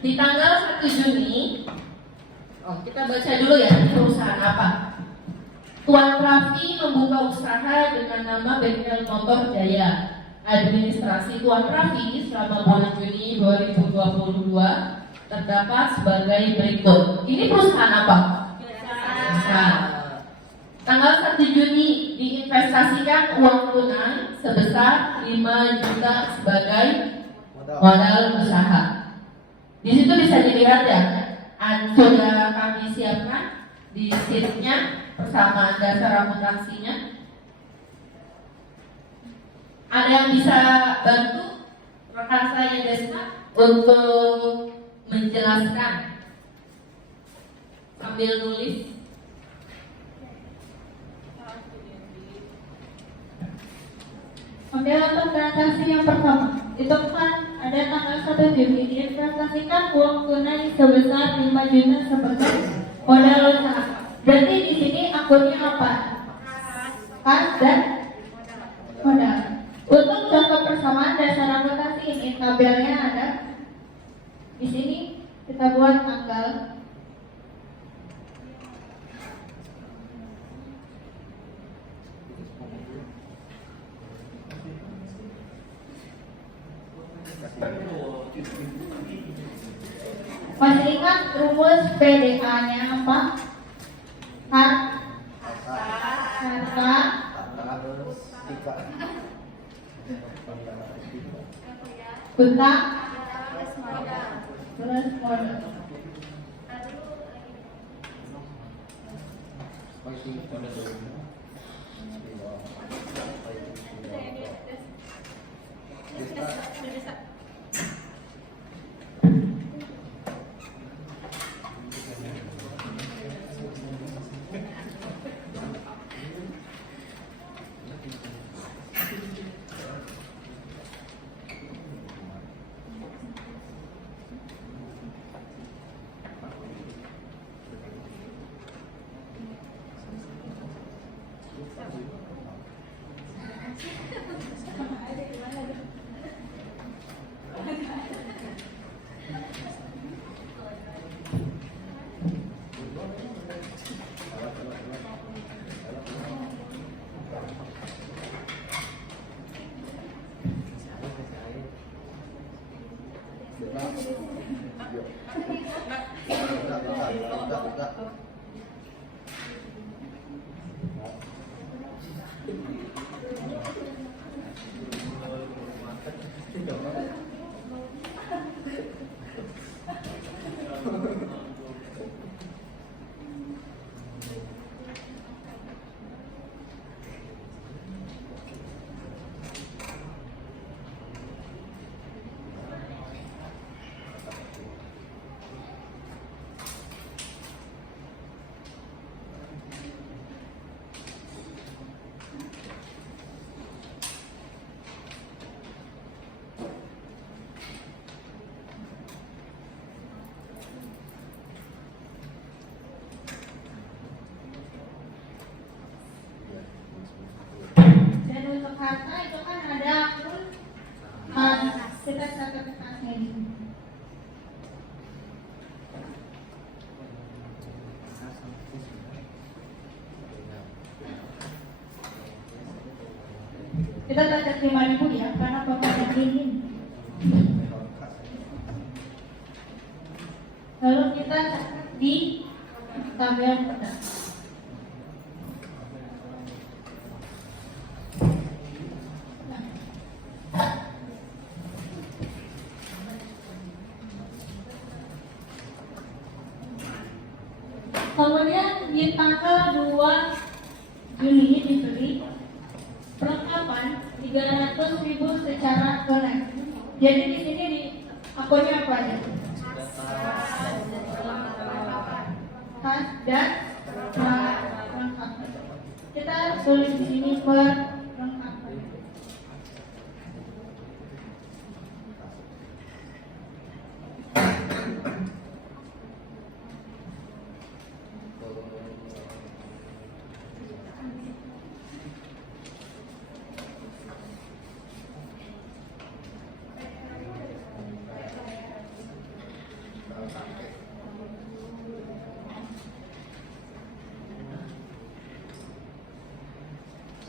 Di tanggal 1 Juni, kita baca dulu ya, perusahaan apa? Tuan Raffi membuka usaha dengan nama Bengkel Motor Jaya. Administrasi Tuan Raffi selama bulan Juni 2022 terdapat sebagai berikut. Ini perusahaan apa? Besar. Tanggal 1 Juni diinvestasikan uang tunai sebesar 5 juta sebagai modal usaha. Di situ bisa dilihat ya, sudah kami siapkan di sheetnya persamaan dasar akuntansinya. Ada yang bisa bantu rekan saya Desna untuk menjelaskan sambil nulis? Oke, untuk transaksi yang pertama, itu kan ada tanggal 1 Juni diinvestasikan uang tunai sebesar 5 juta sebagai modal usaha. Berarti di sini akunnya apa? Kas dan modal. Untuk contoh persamaan dasar akuntansi ini tabelnya ada di sini. Kita buat tanggal. Masih ingat rumus PDA-nya apa? Harta hutang plus modal. Harta itu kan ada akun kita catat kasnya di sini. Kita catat 5.000 ya, karena pokoknya ini. Lalu kita catat di tabel pertama. Kemudian di tanggal 2 Juni diberi perlengkapan 300.000 secara tunai. Jadi di sini di akunnya apa aja? Kas dan perlengkapan. Kita tulis di sini perlengkapan.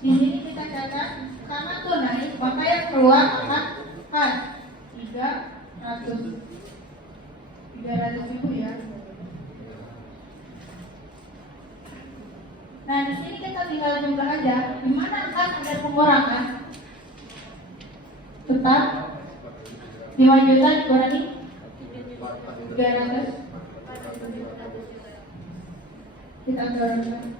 Di sini kita catat karena tunai maka yang keluar akan kas 300.000 ya. Nah di sini kita tinggal jumlah aja. Di mana kas ada pengurangan? Tetap 5 juta dikurangi 300. Kita keluarkan.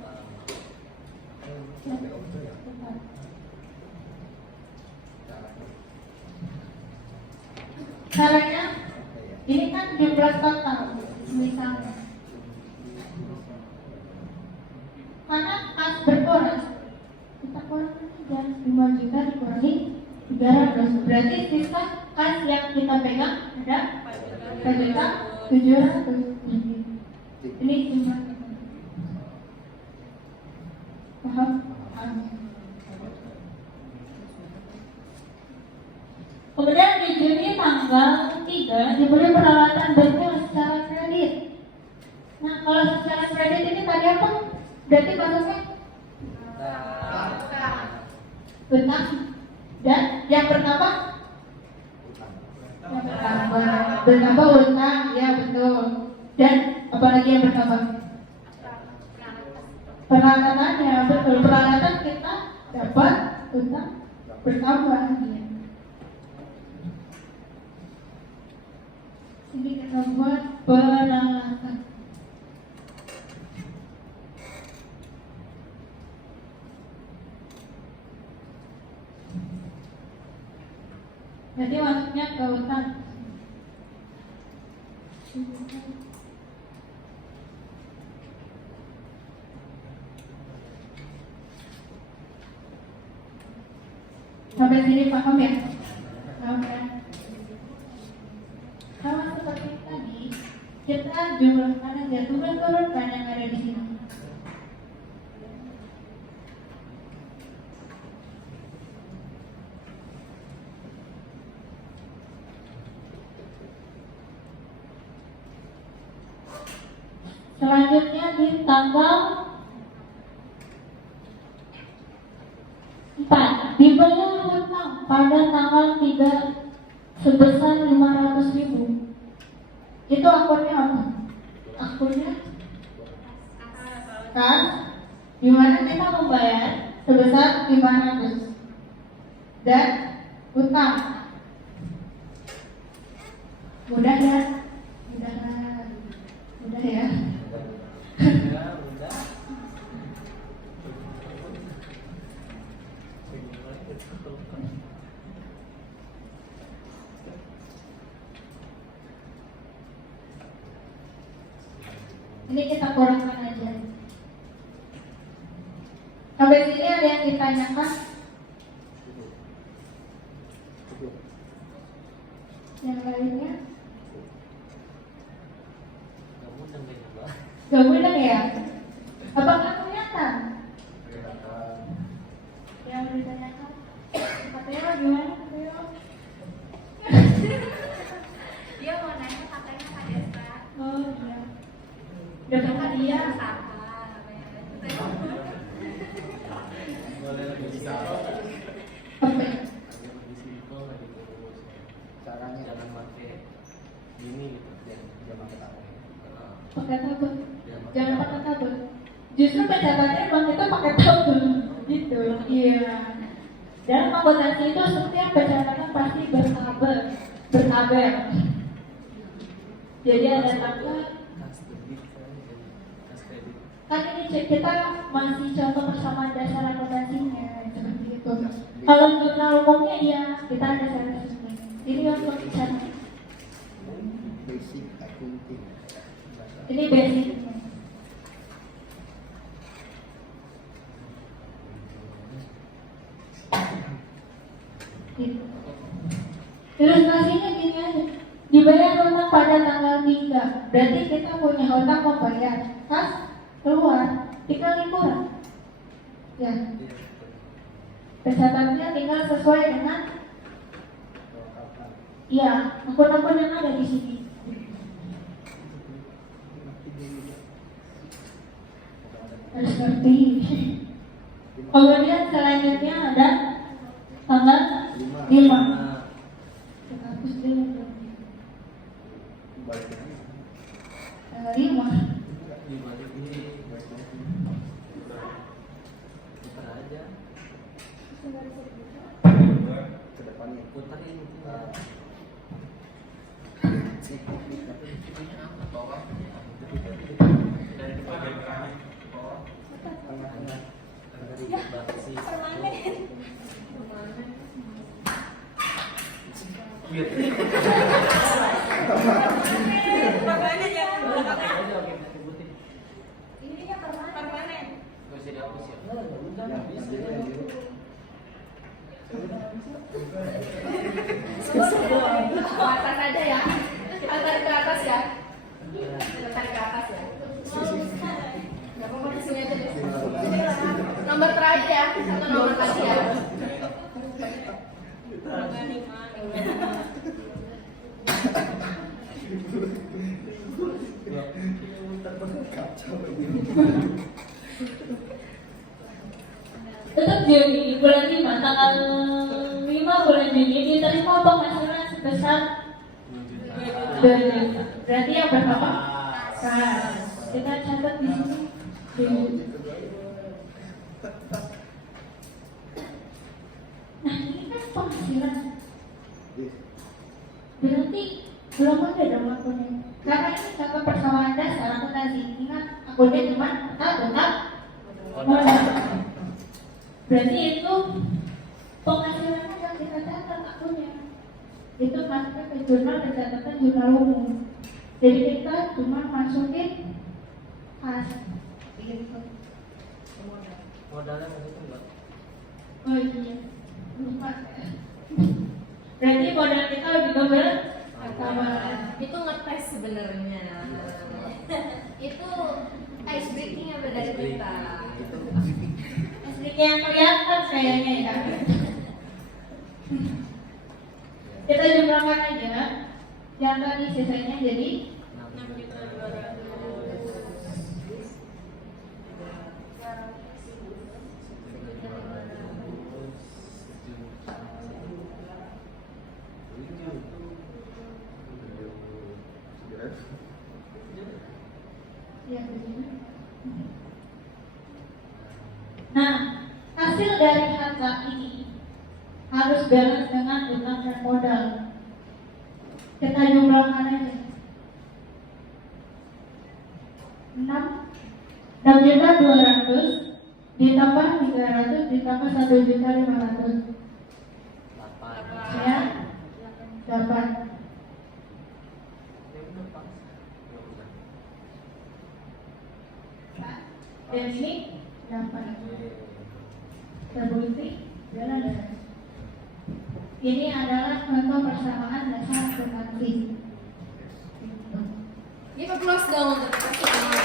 Caranya, ini kan jumlah total, misalnya. Karena kas berkurang, kita kurangkan aja 5 juta dikurangi 300. Berarti sisa kas yang kita pegang ada 4.700.000. Ini jumlah. Paham? Kemudian di Juni tanggal 3 diberi peralatan berjual secara kredit. Nah kalau secara kredit ini tadi apa? Berarti masuknya utang. Dan yang bertambah? Bertambah utang, ya betul. Dan apalagi yang bertambah? Peralatannya, betul. Peralatan kita dapat utang bertambah. Ya. Ini kita buat peralatan. Jadi masuknya ke utang. Sampai sini paham ya? Paham ya? Sama seperti tadi, kita jumlahkan aja turun-turunkan yang ada di sini. Selanjutnya di tanggal 4 dibayar hutang pada tanggal 3 sebesar 500.000. Itu akunnya apa? Akunnya kas, di mana kita membayar sebesar 500 dan hutang. Mudah ya? Mudah ya? Ini kita kurangkan aja. Sampai sini ada yang ditanyakan? Yang lainnya? Gak mudah ya? Apakah kelihatan? Yang ditanyakan? Katanya gimana? Dia mau nanya katanya Kak Desa. Oh iya. Dapat hadiah. Oke. Caranya jangan pakai ini jangan pakai tabung. Pakai tabung. Jangan pakai tabung. Justru pencatatnya bang kita pakai tabung. Gitu. Iya. Dalam akuntansi itu setiap pencatatan pasti bertabel. Jadi ada tabel. Kan ini kita masih contoh persamaan dasar akuntansinya seperti itu. Kalau jurnal umumnya ya kita ada dasar-dasarnya. Ini untuk cara. Basic accounting. Ini basicnya. Gitu. Ilustrasinya gini aja. Dibayar hutang pada tanggal 3. Berarti kita punya hutang membayar. Kas keluar, tinggal liburan. Ya. Pencatatnya tinggal sesuai dengan ya akun-akun yang ada di sini. Harus ngerti. Kalau lihat selanjutnya ada tanggal 5. Nah, Hapus dulu. Balik lagi. Tanggal 5. gimana ini? Putar aja. Ke depannya. Putarin. Dari depan ke bawah. Tengah-tengah. Dari Ya, batasi. permanen. Biar. Permanen ya. Aja oke, sebutin. Ini ya permanen. Gak usah dihapus ya. Yang biru, yang biru. Ke atas aja ya. Kita tarik ke atas ya. Kita tarik ke atas ya. Gak apa-apa di sini aja deh. Nomor terakhir ya. Satu nomor lagi ya. Kacau. Tetap Juni bulan 5 tanggal 5 bulan Juni diterima penghasilan sebesar 2 juta. Berarti yang pertama kita catat di sini. Nah ini kan penghasilan. Berarti belum ada dong akunnya. Karena ini kata persamaan dasar akuntansi. Ingat akunnya cuma tetap modal. Berarti itu penghasilannya yang kita catat akunnya. Itu masuknya ke jurnal dan catatan jurnal umum. Jadi kita cuma masukin kas. Gitu. Modalnya maksudnya enggak? Oh iya. Lupa. Berarti modal kita juga bertambah. Itu ngetes sebenarnya. Itu ice breaking yang beda dari kita. Sedikit yang kelihatan kayaknya ya. Kita jumlahkan aja. Yang tadi sisanya jadi 6 ya, begini. Nah, hasil dari harga ini harus balance dengan utang dan modal. Kita jumlahkan aja. 6.200.000 ditambah 300 ditambah 1.500.000 ya 8. Dan ini 8. Terbukti jalan. Ini adalah contoh persamaan dasar akuntansi. Give applause dong untuk kita semua.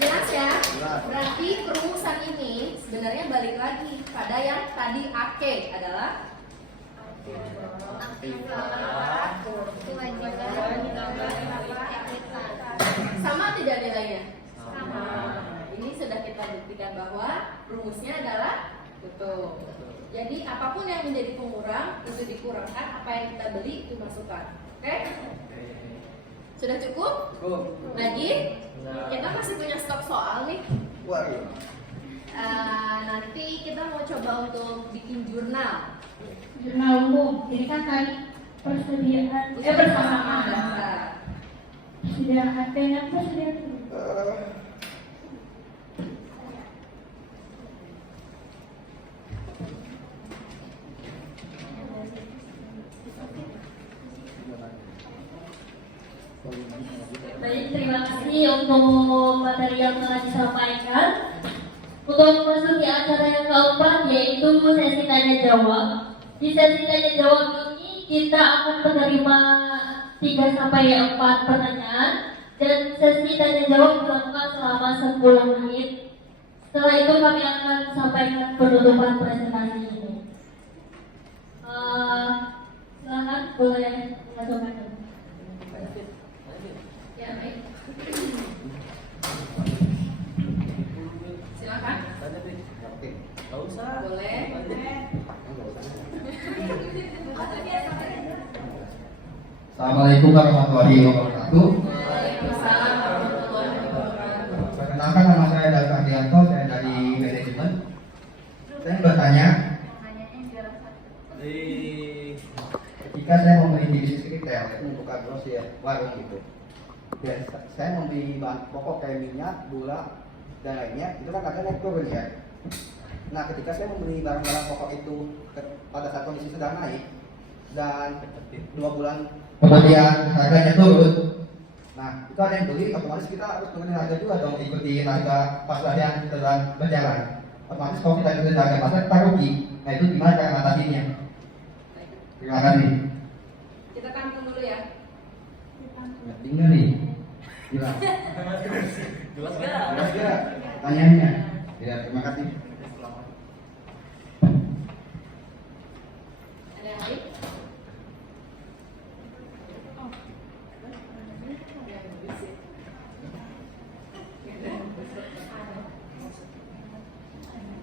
Jelas ya? Jelas. Berarti perumusan ini sebenarnya balik lagi pada yang tadi ake adalah sama tidak nilainya? Sama. Ini sudah kita buktikan bahwa rumusnya adalah betul. Jadi apapun yang menjadi pengurang itu dikurangkan, apa yang kita beli itu masukkan. Oke? Sudah cukup? Lagi? Kita masih punya stok soal nih. Wah, iya. Nanti kita mau coba untuk bikin jurnal. Jurnal umum. Ini kan tadi persediaan persamaan. Persediaan dengan persediaan. Baik, terima kasih untuk materi yang telah disampaikan. Untuk memasuki acara yang keempat yaitu sesi tanya jawab. Di sesi tanya jawab ini kita akan menerima 3 sampai 4 pertanyaan dan sesi tanya jawab dilakukan selama 10 menit. Setelah itu kami akan sampaikan penutupan presentasi ini. Silakan boleh mengajukan. Ya, baik. Silakan. Oke. Assalamualaikum warahmatullahi wabarakatuh. Waalaikumsalam warahmatullahi wabarakatuh. Perkenalkan, nama saya David Ardianto, saya dari manajemen. Saya bertanya, Nanyain juara satu. ketika saya membeli di bisnis retail, itu membuka grosir warung gitu, dan saya membeli bahan pokok kayak minyak, gula, dan lainnya, itu kan harganya naik turun ya. Nah, ketika saya membeli barang-barang pokok itu pada saat kondisi sedang naik dan 2 bulan kemudian harganya turun, nah itu ada yang beli, otomatis kita harus mengenai harga juga dong, ikuti harga pasar yang sedang berjalan. Otomatis kalau kita ikuti harga pasar kita rugi. Nah itu gimana cara mengatasinya? Terima kasih. Kita tampung dulu ya. Tinggal nih. Gila. Jelas gak? Jelas gak? Tanyaannya. Ya, terima kasih. Ada yang lain?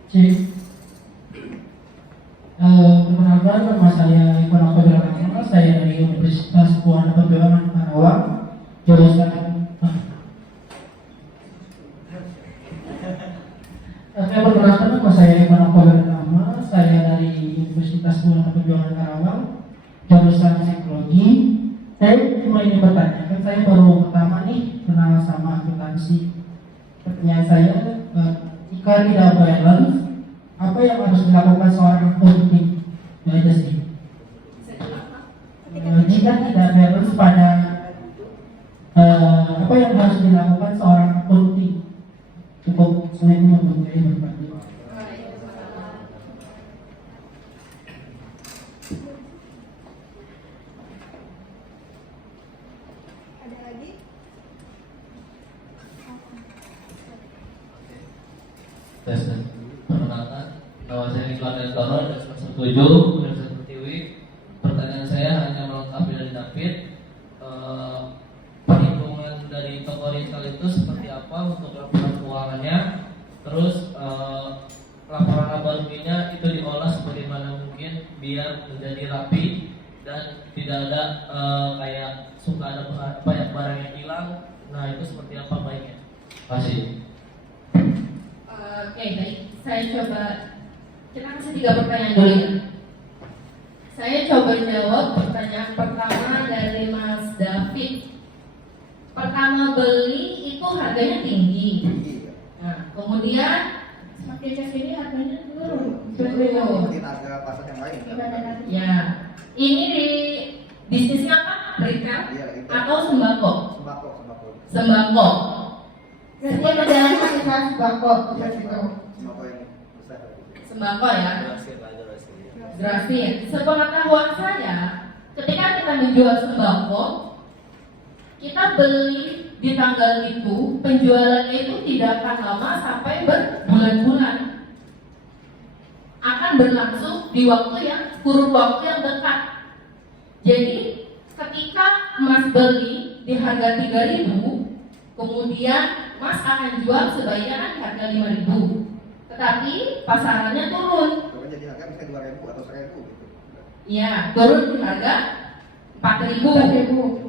Cik, perkenalkan nama saya Ivan Akbar, saya dari Universitas Buana Perjuangan Karawang, jurusan saya perkenalkan nama saya Ivan Akbar, saya dari Universitas Buana Perjuangan Karawang, jurusan psikologi. Saya cuma ingin bertanya, kan saya baru pertama nih kenal sama akuntansi. Pertanyaan saya, jika tidak balance, apa yang harus dilakukan seorang accounting? Itu aja sih. Jika tidak balance pada apa yang harus dilakukan seorang accounting? Cukup saya mempunyai berbagi. Ada lagi? Tes. Perkenalkan, nama saya Iqbal Dantoro dari semester 7 Universitas Pertiwi. Pertanyaan saya hanya melengkapi dari David. Perhitungan dari toko retail itu seperti apa untuk laporan keuangannya? Terus laporan laba ruginya itu diolah sebagaimana mungkin biar menjadi rapi dan tidak ada kayak suka ada banyak barang yang hilang. Nah itu seperti apa baiknya? Terima kasih. Oke, baik. Saya coba, kita kasih 3 pertanyaan dulu ya. Saya coba jawab pertanyaan pertama dari Mas David. Pertama beli itu harganya tinggi. Nah, kemudian semakin ke sini harganya turun. Mungkin harga pasar yang lain. Ya, ini di bisnisnya apa? Retail Iya, itu. atau sembako? Sembako. Sembako. Jadi menjalankan usaha sembako. Sembako yang besar. Sembako ya. Grosir lah, grosir. Grosir. Sepengetahuan saya, ketika kita menjual sembako, kita beli di tanggal itu, penjualannya itu tidak akan lama sampai berbulan-bulan. Akan berlangsung di waktu yang kurun waktu yang dekat. Jadi ketika Mas beli di harga 3.000, kemudian Mas akan jual sebaiknya harga 5.000. Tetapi pasarannya turun. Turun jadi harga bisa 2.000 atau 1.000 gitu. Iya, turun di harga 4.000.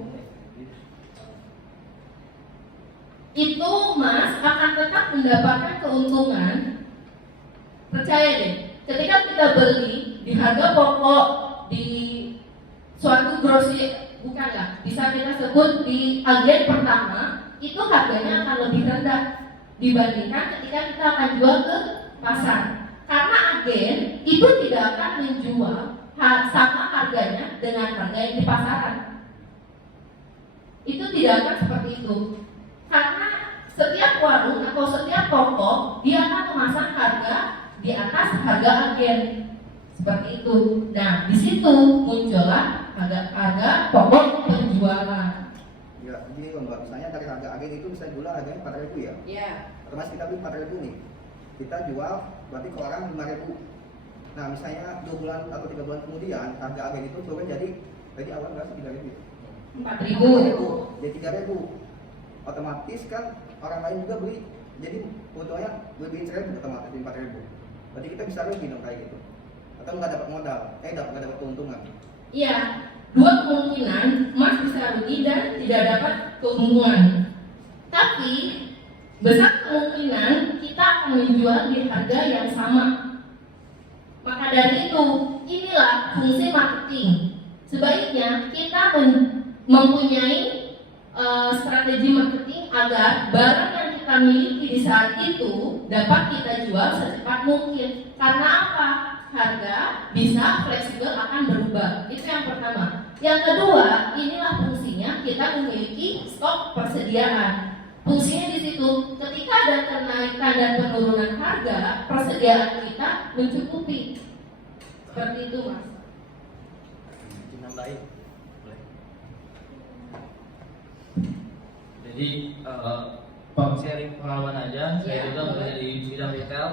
Itu Mas akan tetap mendapatkan keuntungan. Percaya deh, ketika kita beli di harga pokok di suatu grosir, bukanlah, bisa kita sebut di agen pertama, itu harganya akan lebih rendah dibandingkan ketika kita akan jual ke pasar. Karena agen itu tidak akan menjual sama harganya dengan harga yang di pasaran. Itu tidak akan seperti itu. Karena setiap warung atau setiap toko dia akan memasang harga di atas harga agen. Seperti itu. Nah, di situ muncullah harga pokok penjualan. Ya, gini loh Mbak, misalnya dari harga agen itu bisa jual harganya 4.000 ya. Ya. Otomatis kita beli 4.000 nih. Kita jual berarti ke orang 5.000. Nah, misalnya 2 bulan atau 3 bulan kemudian harga agen itu turun jadi awal berapa 3.000. 4.000. Jadi 3.000. Otomatis kan orang lain juga beli. Jadi keuntungannya lebih 1.000 otomatis 4.000. Berarti kita bisa rugi dong kayak gitu. Atau nggak dapat modal, nggak dapat keuntungan. Iya, Dua kemungkinan, Mas bisa rugi dan tidak dapat keuntungan. Tapi besar kemungkinan kita akan menjual di harga yang sama. Maka dari itu, inilah fungsi marketing. Sebaiknya kita mempunyai strategi marketing agar barang yang kita miliki di saat itu dapat kita jual secepat mungkin. Karena apa? Harga bisa fleksibel, akan berubah. Itu yang pertama. Yang kedua, inilah fungsinya kita memiliki stok persediaan. Fungsinya di situ, ketika ada kenaikan dan penurunan harga, persediaan kita mencukupi. Seperti itu, Mas. Nambahin. Boleh. Jadi sharing pengalaman aja. Saya juga bekerja di bidang retail.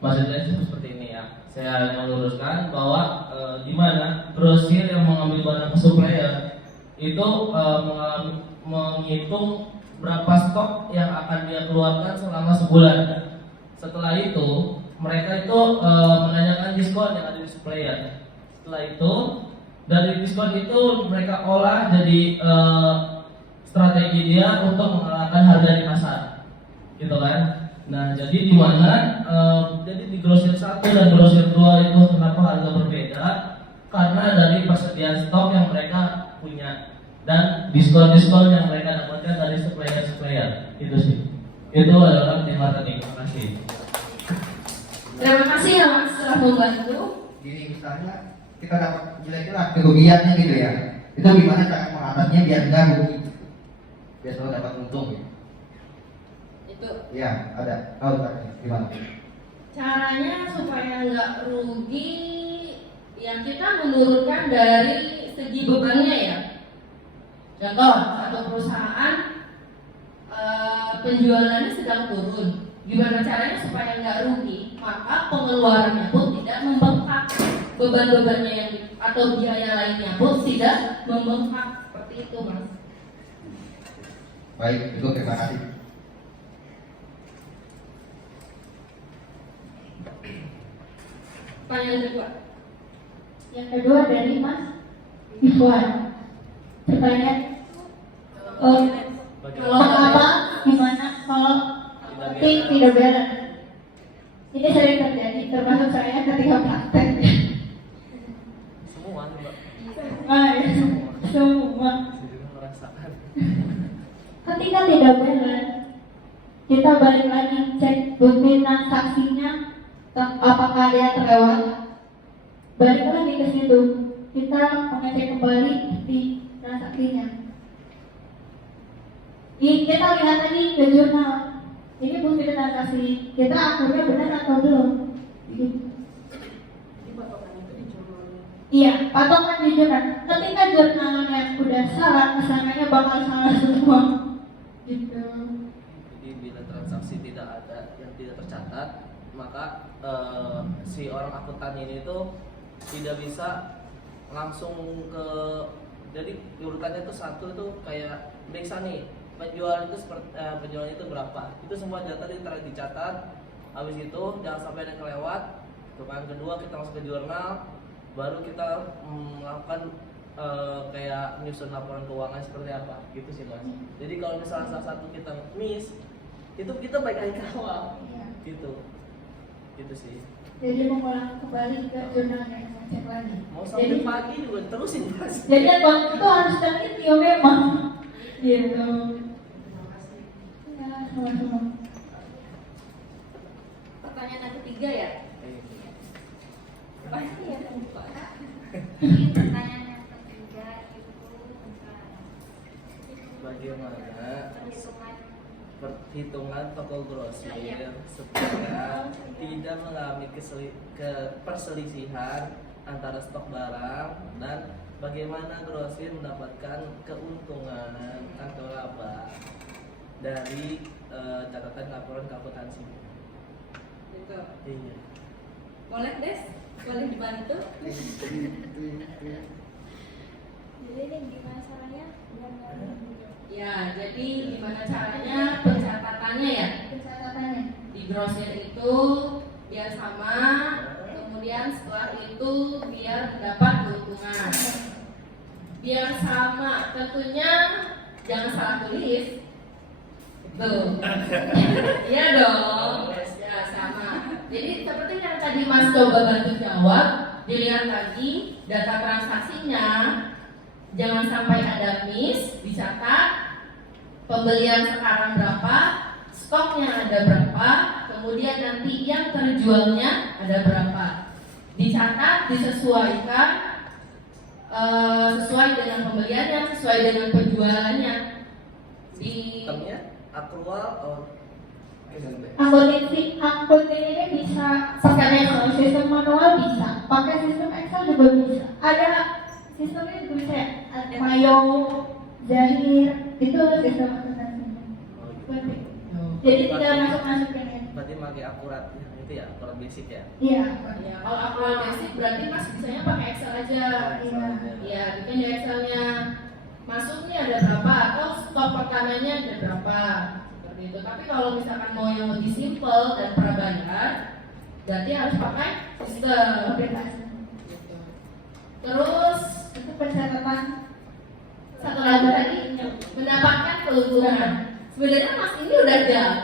Maksudnya seperti ini ya. Saya meluruskan bahwa di mana grosir yang mengambil barang ke supplier itu menghitung berapa stok yang akan dia keluarkan selama sebulan. Setelah itu mereka itu menanyakan diskon yang ada di supplier. Setelah itu dari diskon itu mereka olah jadi strategi dia untuk mengalahkan harga di pasar, gitu kan? Nah, jadi di mana jadi di grosir 1 dan grosir 2 itu kenapa harga berbeda? Karena dari persediaan stok yang mereka punya dan diskon-diskon yang mereka dapatkan dari supplier-supplier. Itu sih. Itu adalah tim marketing. Terima kasih. Terima kasih ya Mas telah membantu. Jadi misalnya kita dapat jeleknya kerugiannya gitu ya, itu gimana cara mengatasinya biar nggak rugi, biar selalu dapat untung gitu. Itu Ya ada, tahu gimana? caranya supaya nggak rugi, ya kita menurunkan dari segi bebannya ya. Contoh, satu perusahaan penjualannya sedang turun. Gimana caranya supaya nggak rugi? Maka pengeluarannya pun tidak membengkak, beban-bebannya yang atau biaya lainnya pun tidak membengkak. Seperti itu, Mas. Baik, itu terima kasih. Pertanyaan kedua. Yang kedua dari Mas Ikhwan. Pertanyaan, kalau apa, gimana kalau penting tidak beres? Ini sering terjadi, termasuk saya ketika praktek. Semua nih, Mbak. Semua. Saya juga merasakan. Ketika tidak beres, kita balik lagi cek bukti transaksinya, apakah ada yang terlewat. Balik lagi ke situ, kita mengecek kembali di transaksinya. Kita lihat lagi ke jurnal. Ini bukti transaksi kita akhirnya benar atau belum? Iya, patokan di jurnal. Ketika jurnalnya udah salah, kesananya bakal salah semua. Gitu. Jadi bila transaksi tidak ada yang tidak tercatat, maka si orang akuntan ini tuh tidak bisa langsung ke, jadi urutannya tuh satu itu kayak periksa nih penjualan itu penjualan itu berapa, itu semua data dicatat. Habis itu jangan sampai ada yang kelewat. Tuh kan, kedua kita masuk ke jurnal, baru kita melakukan kayak nyusun laporan keuangan seperti apa gitu sih Mas. Jadi kalau misalnya salah satu kita miss, itu kita baik lagi ke awal gitu sih. Jadi mengulang kembali ke jurnalnya, cek lagi. Mau sampai pagi juga terusin Mas. Jadi bang itu harus tertib memang. Gitu. Ya, sama-sama. Pertanyaan yang ketiga ya. Pasti ya lupa. Mungkin pertanyaan yang ketiga itu Bagaimana perhitungan perhitungan toko grosir supaya tidak mengalami perselisihan antara stok barang, dan bagaimana grosir mendapatkan keuntungan atau laba dari catatan laporan akuntansi. Gitu. Iya. Boleh Des? Boleh dibantu? jadi ini gimana caranya biar nggak rugi? Ya, jadi gimana caranya pencatatannya ya? Pencatatannya. Di grosir itu biar sama, kemudian setelah itu biar dapat keuntungan. biar sama, tentunya jangan salah tulis. Tuh. Iya dong. Ya, sama. Jadi seperti yang tadi Mas coba bantu jawab, dilihat lagi data transaksinya, jangan sampai ada miss, dicatat pembelian sekarang berapa, stoknya ada berapa, kemudian nanti yang terjualnya ada berapa. Dicatat, disesuaikan sesuai dengan pembeliannya, sesuai dengan penjualannya. Di Sistemnya akrual Akunting ini bisa pakai Excel, sistem manual bisa, pakai sistem Excel juga bisa. Ada sistemnya juga bisa, ada Mayo, Zahir, itu sistem akuntansinya. Jadi tinggal masuk-masukin ya. berarti pakai akurat itu ya, akurat basic ya. Iya. Ya, kalau akrual basic berarti Mas bisanya pakai Excel aja. Iya. Iya, bikin di Excelnya. Masuknya ada berapa atau stok pertamanya ada berapa. Seperti itu. Tapi kalau misalkan mau yang lebih simple dan prabayar, berarti harus pakai sistem. Gitu. Terus Itu pencatatan. satu lagi tadi mendapatkan keuntungan. Sebenarnya Mas ini udah jawab